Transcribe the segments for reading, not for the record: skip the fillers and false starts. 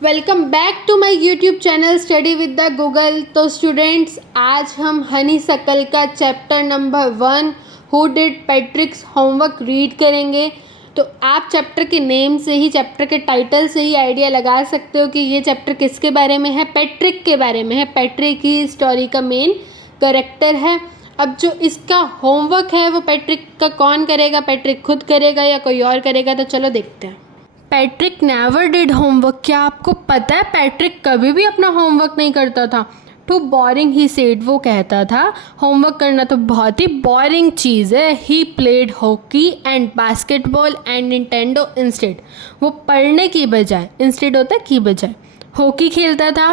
Welcome back to my YouTube channel study with the Google. तो students, आज हम Honeysuckle का chapter number 1 who did Patrick's homework read करेंगे। तो आप चैप्टर के नेम से ही, चैप्टर के टाइटल से ही आइडिया लगा सकते हो कि ये चैप्टर किसके बारे में है। पैट्रिक के बारे में है। पैट्रिक ही स्टोरी का मेन कैरेक्टर है। अब जो इसका होमवर्क है वो पैट्रिक का कौन करेगा? पैट्रिक खुद करेगा या कोई और करेगा? तो चलो देखते हैं। Patrick never did homework. क्या आपको पता है पैट्रिक कभी भी अपना होमवर्क नहीं करता था? Too boring he said. वो कहता था होमवर्क करना तो बहुत ही बोरिंग चीज़ है। He played hockey and basketball and Nintendo instead. वो पढ़ने की बजाय, इंस्टेड होता है की बजाय, हॉकी खेलता था,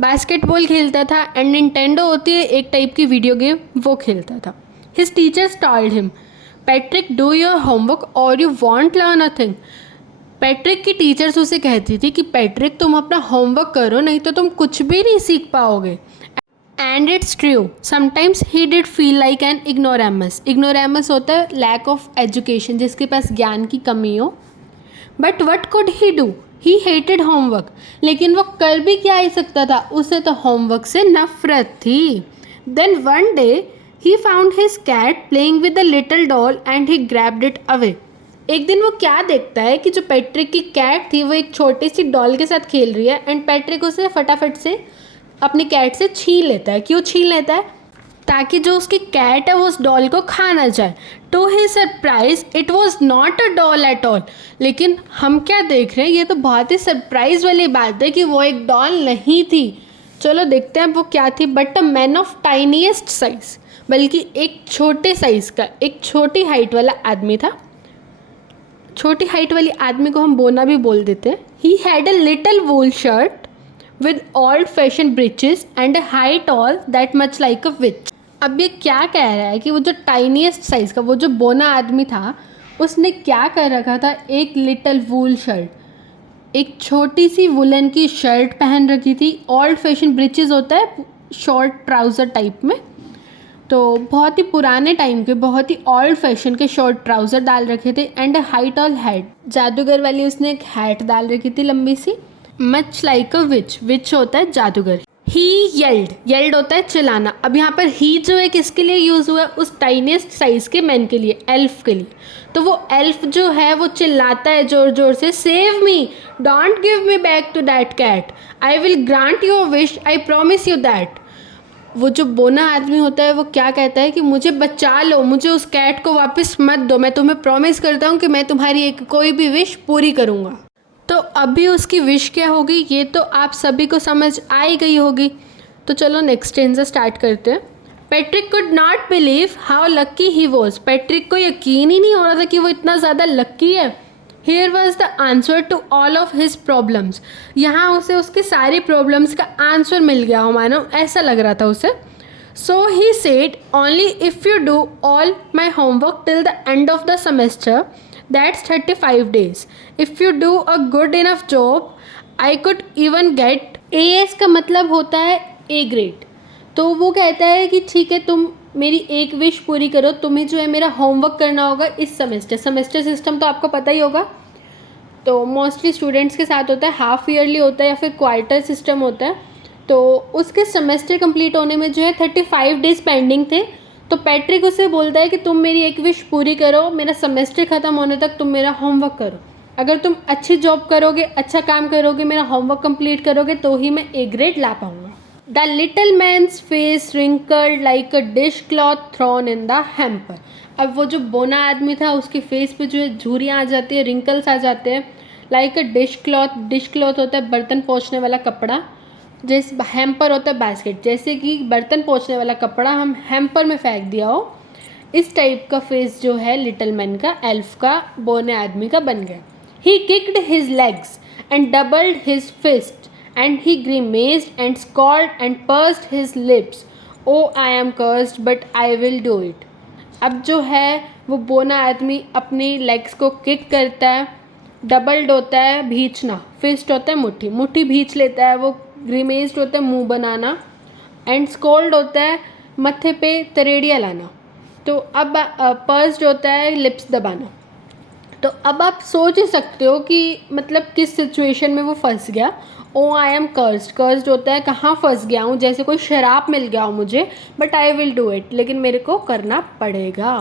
बास्केटबॉल खेलता था एंड निंटेंडो होती है एक टाइप की वीडियो गेम, वो खेलता था। His teachers told him, Patrick do your homework और you won't learn nothing. Patrick की टीचर्स उसे कहती थी कि पैट्रिक तुम अपना होमवर्क करो, नहीं तो तुम कुछ भी नहीं सीख पाओगे। And it's true, sometimes he did feel like an ignoramus. Ignoramus होता है लैक ऑफ एजुकेशन, जिसके पास ज्ञान की कमी हो। But what could he do? He hated homework. लेकिन वो कर भी क्या ही सकता था, उसे तो होमवर्क से नफरत थी। Then one day he found his cat playing with the little doll and he grabbed it away. एक दिन वो क्या देखता है कि जो पैट्रिक की कैट थी वो एक छोटी सी डॉल के साथ खेल रही है एंड पैट्रिक उसे फटाफट से अपनी कैट से छीन लेता है। क्यों छीन लेता है? ताकि जो उसकी कैट है वो उस डॉल को खा ना जाए। To his surprise it was not a doll at all. लेकिन हम क्या देख रहे हैं, ये तो बहुत ही सरप्राइज वाली बात है कि वो एक डॉल नहीं थी। चलो देखते हैं वो क्या थी। But a man of tiniest size, बल्कि एक छोटे साइज का, एक छोटी हाइट वाला आदमी था। छोटी हाइट वाली आदमी को हम बोना भी बोल देते हैं। He had a little wool shirt with old fashion breeches and a high tall that much like a witch. अब ये क्या कह रहा है कि वो जो टाइनीएस्ट साइज़ का, वो जो बोना आदमी था, उसने क्या कर रखा था? एक लिटिल वूल शर्ट, एक छोटी सी वुलन की शर्ट पहन रखी थी। ओल्ड फैशन ब्रिचेस होता है शॉर्ट ट्राउज़र टाइप में, तो बहुत ही पुराने टाइम के, बहुत ही ओल्ड फैशन के शॉर्ट ट्राउज़र डाल रखे थे। एंड हाई टॉल हैट, जादूगर वाली उसने एक हैट डाल रखी थी लंबी सी। मच लाइक अ विच, विच होता है जादूगर। ही येल्ड, येल्ड होता है चिल्लाना। अब यहाँ पर ही जो है किसके लिए यूज़ हुआ है? उस टाइनेस्ट साइज़ के मैन के लिए, एल्फ के लिए। तो वो एल्फ जो है वो चिल्लाता है ज़ोर ज़ोर से, save me, don't give me back to that cat, I will grant your wish, I promise you that. वो जो बोना आदमी होता है वो क्या कहता है कि मुझे बचा लो, मुझे उस कैट को वापस मत दो, मैं तुम्हें प्रॉमिस करता हूँ कि मैं तुम्हारी एक कोई भी विश पूरी करूँगा। तो अभी उसकी विश क्या होगी ये तो आप सभी को समझ आ ही गई होगी। तो चलो नेक्स्ट स्टेंजा स्टार्ट करते हैं। Patrick could not believe how lucky he was. Patrick को यकीन ही नहीं हो रहा था कि वो इतना ज़्यादा लक्की है। Here was the answer to all of his problems. यहाँ उसे उसके सारी प्रॉब्लम्स का आंसर मिल गया हो, मानो ऐसा लग रहा था उसे। So he said, only if you do all my homework till the end of the semester, that's 35 days. If you do a good enough job, I could even get AS का मतलब होता है A ग्रेड। तो वो कहता है कि ठीक है, तुम मेरी एक विश पूरी करो, तुम्हें जो है मेरा होमवर्क करना होगा इस सेमेस्टर। सेमेस्टर सिस्टम तो आपको पता ही होगा, तो मोस्टली स्टूडेंट्स के साथ होता है, हाफ ईयरली होता है या फिर क्वार्टर सिस्टम होता है। तो उसके सेमेस्टर कंप्लीट होने में जो है 35 डेज पेंडिंग थे। तो पैट्रिक उसे बोलता है कि तुम मेरी एक विश पूरी करो, मेरा सेमेस्टर ख़त्म होने तक तुम मेरा होमवर्क करो। अगर तुम अच्छी जॉब करोगे, अच्छा काम करोगे, मेरा होमवर्क कंप्लीट करोगे, तो ही मैं ए ग्रेड ला पाऊँगा। The little man's face wrinkled like a dishcloth thrown in the hamper. अब वो जो बोना आदमी था उसके फेस पे जो है झुर्रियाँ आ जाती है, रिंकल्स आ जाते हैं। Like a dish cloth, dish cloth होता है बर्तन पोंछने वाला कपड़ा। जैसे हैम्पर होता है बास्केट, जैसे कि बर्तन पोंछने वाला कपड़ा हम हैम्पर में फेंक दिया हो, इस टाइप का फेस जो है लिटिल मैन का, एल्फ का, बोने आदमी का बन गया। He kicked his legs and doubled his fist and he grimaced and scowled and pursed his lips. Oh, I am cursed, but I will do it. अब जो है वो बोना आदमी अपनी लेग्स को किक करता है। डबल्ड होता है भींचना, फिस्ट होता है मुट्ठी, मुट्ठी भींच लेता है वो। ग्रीमेस्ड होता है मुंह बनाना, एंड स्कोल्ड होता है मत्थे पे तरेड़िया लाना। तो अब पर्स्ड होता है लिप्स दबाना। तो अब आप सोच ही सकते हो कि मतलब किस सिचुएशन में वो फंस गया। ओ आई एम कर्स्ड, कर्स्ड होता है कहाँ फंस गया हूँ, जैसे कोई शराब मिल गया हो मुझे, but I will do it, लेकिन मेरे को करना पड़ेगा।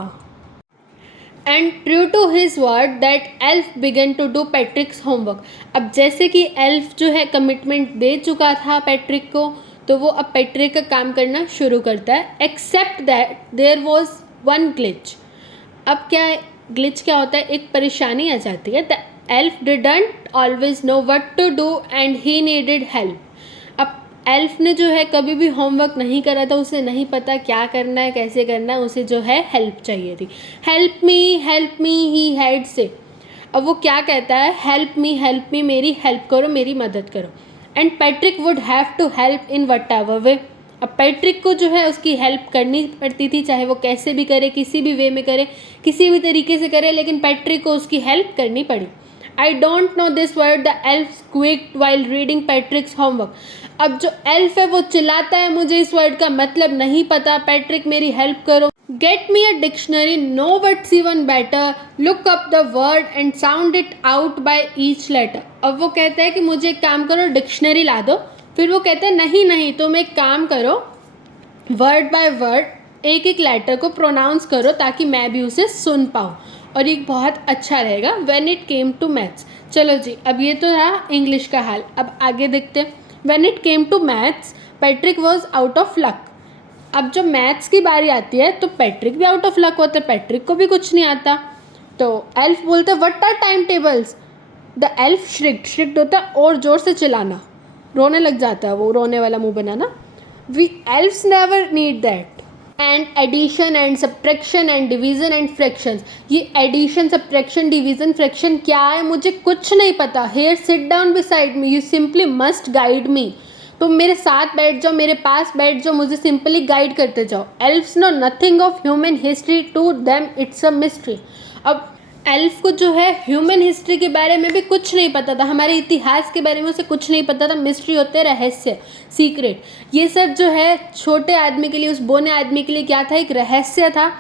And true to his word that elf began to do Patrick's homework. अब जैसे कि एल्फ जो है कमिटमेंट दे चुका था पैट्रिक को, तो वो अब पैट्रिक का काम करना शुरू करता है। Except that there was one glitch. अब क्या ग्लिच क्या होता है, एक परेशानी आ जाती है। The elf didn't always know what to do and he needed help. अब एल्फ ने जो है कभी भी होमवर्क नहीं करा था, उसे नहीं पता क्या करना है कैसे करना है, उसे जो है हेल्प चाहिए थी। हेल्प मी ही हैड से। अब वो क्या कहता है, हेल्प मी, मेरी हेल्प करो, मेरी मदद करो। And Patrick would have to help in whatever way. अब पैट्रिक को जो है उसकी हेल्प करनी पड़ती थी, चाहे वो कैसे भी करे, किसी भी वे में करे, किसी भी तरीके से करे, लेकिन पैट्रिक को उसकी हेल्प करनी पड़ी। I don't know this word the elf squeaked while reading Patrick's homework. अब जो एल्फ है वो चिल्लाता है, मुझे इस वर्ड का मतलब नहीं पता, पैट्रिक मेरी हेल्प करो। Get me a dictionary, no words even better, look up the word and sound it out by each letter. अब वो कहता है कि मुझे एक काम करो, डिक्शनरी ला दो। फिर वो कहते हैं नहीं तुम एक काम करो, वर्ड बाय वर्ड एक एक लेटर को प्रोनाउंस करो ताकि मैं भी उसे सुन पाऊँ, और ये बहुत अच्छा रहेगा। When it came to maths, चलो जी अब ये तो रहा इंग्लिश का हाल, अब आगे देखते हैं। When it came to maths Patrick was out of luck. अब जब मैथ्स की बारी आती है तो पैट्रिक भी आउट ऑफ लक होता है, पैट्रिक को भी कुछ नहीं आता। तो एल्फ बोलते what are time tables. The elf shrieked होता है और ज़ोर से चिल्लाना, रोने लग जाता है वो, रोने वाला मुंह बनाना। We elfs never need that. And addition and subtraction and division and fractions. ये एडिशन सब्ट्रैक्शन डिवीज़न फ्रैक्शन क्या है मुझे कुछ नहीं पता। Here sit down beside me, you simply must guide me. तुम मेरे साथ बैठ जाओ, मेरे पास बैठ जाओ, मुझे सिंपली गाइड करते जाओ। Elves know nothing of human history, to them it's a mystery. अब एल्फ को जो है ह्यूमन हिस्ट्री के बारे में भी कुछ नहीं पता था, हमारे इतिहास के बारे में उसे कुछ नहीं पता था। मिस्ट्री होते हैं रहस्य, सीक्रेट। ये सब जो है छोटे आदमी के लिए, उस बोने आदमी के लिए क्या था, एक रहस्य था।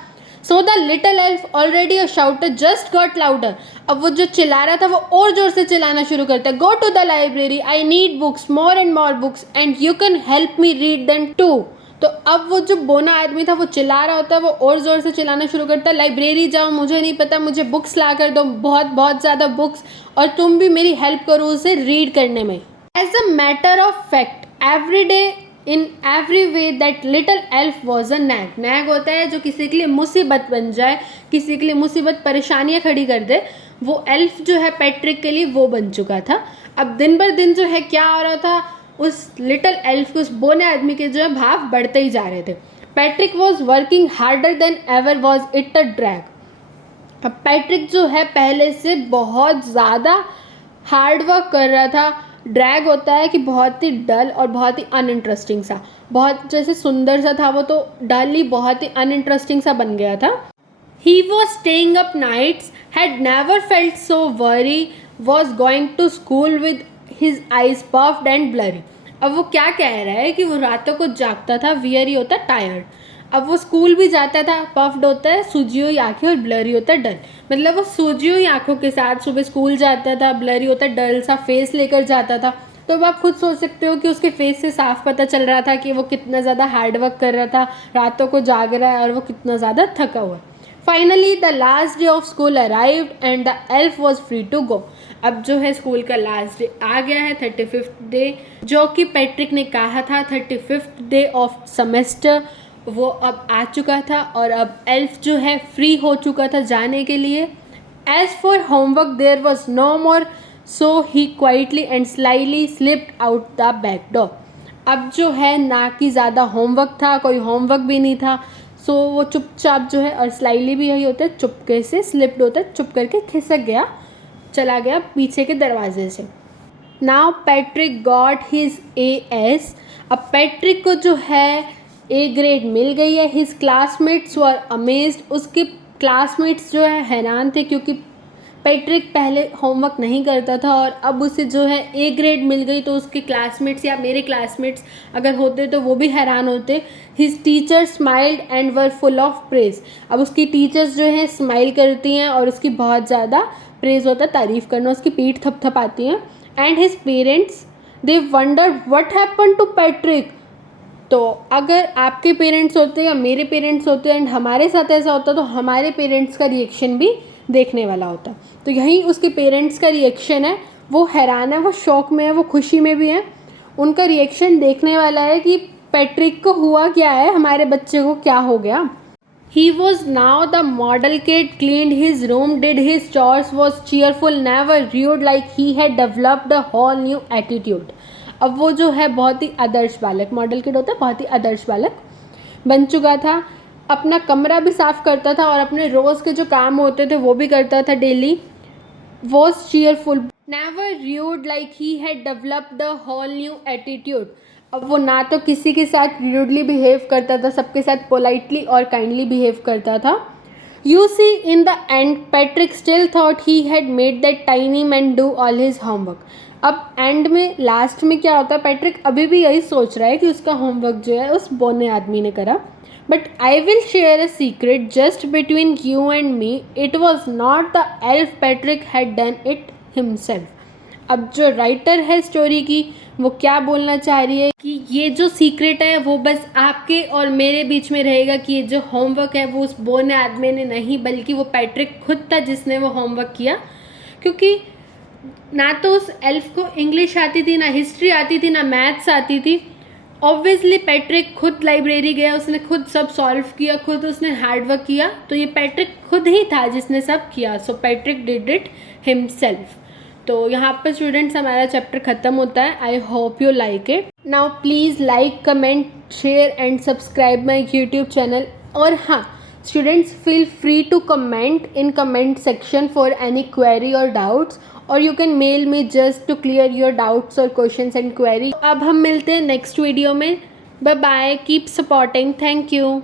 So the little elf already a शाउटर just got louder. अब वो जो चिल्ला रहा था वो और ज़ोर से चिल्लाना शुरू करता है। Go to the library, I need books, more and more books, and you can help me read them too. तो अब वो जो बोना आदमी था वो चिल्ला रहा होता है, वो और ज़ोर से चिल्लाना शुरू करता है, लाइब्रेरी जाओ, मुझे नहीं पता, मुझे बुक्स ला कर दो, बहुत बहुत ज़्यादा बुक्स, और तुम भी मेरी हेल्प करो उसे रीड करने में। As a matter of fact every day in every way that little elf was a nag. Nag होता है जो किसी के लिए मुसीबत बन जाए, किसी के लिए मुसीबत परेशानियाँ खड़ी कर दे, वो एल्फ जो है पैट्रिक के लिए वो बन चुका था। अब दिन बर दिन जो है क्या हो रहा था, उस लिटल एल्फ के, उस बोने आदमी के जो है भाव बढ़ते ही जा रहे थे। Patrick was working harder than ever was it a drag. अब पैट्रिक जो है पहले से बहुत ज़्यादा हार्ड वर्क कर रहा था। ड्रैग होता है कि बहुत ही डल और बहुत ही अनइंटरेस्टिंग सा, बहुत जैसे सुंदर सा था वो तो डल ही बहुत ही अनइंटरेस्टिंग सा बन गया था। He was staying up nights, had never felt so worry, was going to school with his eyes puffed and blurry। अब वो क्या कह रहा है कि वो रातों को जागता था, weary होता है टायर्ड। अब वो स्कूल भी जाता था, पफ्ड होता है सूजी हुई आँखें, और ब्लरी होता है डल। मतलब वो सूजी हुई आँखों के साथ सुबह स्कूल जाता था, ब्लरी होता है डल सा फेस लेकर जाता था। तो अब आप खुद सोच सकते हो कि उसके फेस से साफ पता चल रहा था कि वो कितना ज़्यादा हार्ड वर्क कर रहा था, रातों को जाग रहा है, और वो कितना ज़्यादा थका हुआ है। Finally the last day of school arrived and the elf was free to go. अब जो है स्कूल का लास्ट डे आ गया है, 35th डे, जो कि पैट्रिक ने कहा था 35th डे ऑफ सेमेस्टर, वो अब आ चुका था, और अब एल्फ जो है फ्री हो चुका था जाने के लिए। As for homework there was no more, so he quietly and slyly slipped out the back door. अब जो है ना कि ज़्यादा होमवर्क था, कोई होमवर्क भी नहीं था, सो वो चुपचाप जो है, और स्लाइली भी यही होता है, चुपके से स्लिप्ड होता है, चुप करके खिसक गया, चला गया पीछे के दरवाजे से। Now Patrick got his AS। अब पैट्रिक को जो है A ग्रेड मिल गई है। हिज क्लासमेट्स वर अमेज्ड। उसके क्लासमेट्स जो है हैरान थे, क्योंकि पैट्रिक पहले होमवर्क नहीं करता था और अब उसे जो है ए ग्रेड मिल गई, तो उसके क्लासमेट्स या मेरे क्लासमेट्स अगर होते तो वो भी हैरान होते। His teacher smiled and were full of praise. अब उसकी टीचर्स जो हैं स्माइल करती हैं और उसकी बहुत ज़्यादा प्रेज होता है, तारीफ़ करना, उसकी पीठ थपथपाती हैं। And his parents they wonder what happen to Patrick. तो अगर आपके पेरेंट्स होते या मेरे पेरेंट्स होते एंड हमारे साथ ऐसा होता, तो हमारे पेरेंट्स का रिएक्शन भी देखने वाला होता। तो यही उसके पेरेंट्स का रिएक्शन है, वो हैरान है, वो शौक में है, वो खुशी में भी है। उनका रिएक्शन देखने वाला है कि पैट्रिक को हुआ क्या है, हमारे बच्चे को क्या हो गया। He was now the model kid, cleaned his room, did his chores, was cheerful, never rude, like he had developed a whole new attitude. अब वो जो है बहुत ही आदर्श बालक, मॉडल किड होता है, बहुत ही आदर्श बालक बन चुका था। अपना कमरा भी साफ़ करता था और अपने रोज़ के जो काम होते थे वो भी करता था daily. Was cheerful, never rude, like he had developed a whole new attitude. अब वो ना तो किसी के साथ रूडली बिहेव करता था, सबके साथ पोलाइटली और काइंडली बिहेव करता था। You see in the end Patrick still thought he had made that tiny man do all his homework. अब एंड में, लास्ट में क्या होता है, पैट्रिक अभी भी यही सोच रहा है कि उसका होमवर्क जो है उस बौने आदमी ने करा। But I will share a secret just between you and me, it was not the elf, Patrick had done it himself. अब जो राइटर है स्टोरी की, वो क्या बोलना चाह रही है कि ये जो सीक्रेट है वो बस आपके और मेरे बीच में रहेगा कि ये जो होमवर्क है वो उस बोने आदमी ने नहीं, बल्कि वो पैट्रिक खुद था जिसने वो होमवर्क किया। क्योंकि ना तो उस एल्फ को इंग्लिश आती थी, ना हिस्ट्री आती थी, ना मैथ्स आती थी। ऑब्वियसली पैट्रिक खुद लाइब्रेरी गया, उसने खुद सब सॉल्व किया, खुद उसने हार्डवर्क किया, तो ये पैट्रिक खुद ही था जिसने सब किया। So Patrick did it himself. तो यहाँ पर स्टूडेंट्स हमारा चैप्टर ख़त्म होता है। I hope you like it. Now please like, comment, share and subscribe my YouTube channel. और हाँ students, feel free to comment in comment section for any query और डाउट्स, और you can mail me just to clear your doubts और questions and query. अब हम मिलते हैं next video में। Bye bye, keep supporting, thank you.